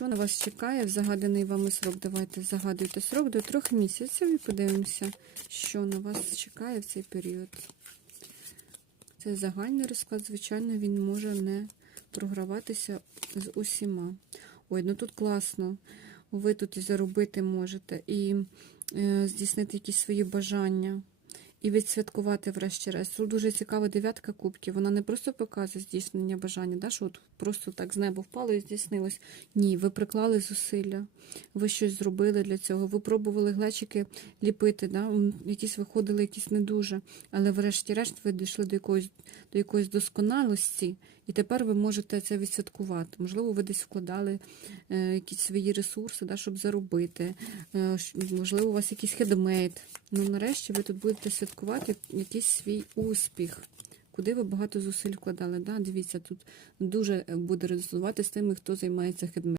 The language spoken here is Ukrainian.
що на вас чекає в загаданий вами срок? Давайте загадуйте срок до трьох місяців і подивимося, що на вас чекає в цей період. Це загальний розклад, звичайно, він може не програватися з усіма. Ой, ну тут класно. Ви тут і заробити можете, і е, здійснити якісь свої бажання, і відсвяткувати врешті-решт. Тут дуже цікава дев'ятка кубків. Вона не просто показує здійснення бажання, да, що от просто так з неба впало і здійснилось. Ні, ви приклали зусилля, ви щось зробили для цього. Ви пробували глечики ліпити, да, якісь виходили, якісь не дуже. Але врешті-решт ви дійшли до якоїсь, до якоїсь досконалості, і тепер ви можете це відсвяткувати. Можливо, ви десь вкладали е, якісь свої ресурси, да, щоб заробити. Е, можливо, у вас якийсь хедмейт. Ну, нарешті ви тут будете святкувати якийсь свій успіх. Куди ви багато зусиль вкладали. Да? Дивіться, тут дуже буде резонувати з тими, хто займається хедмейтом.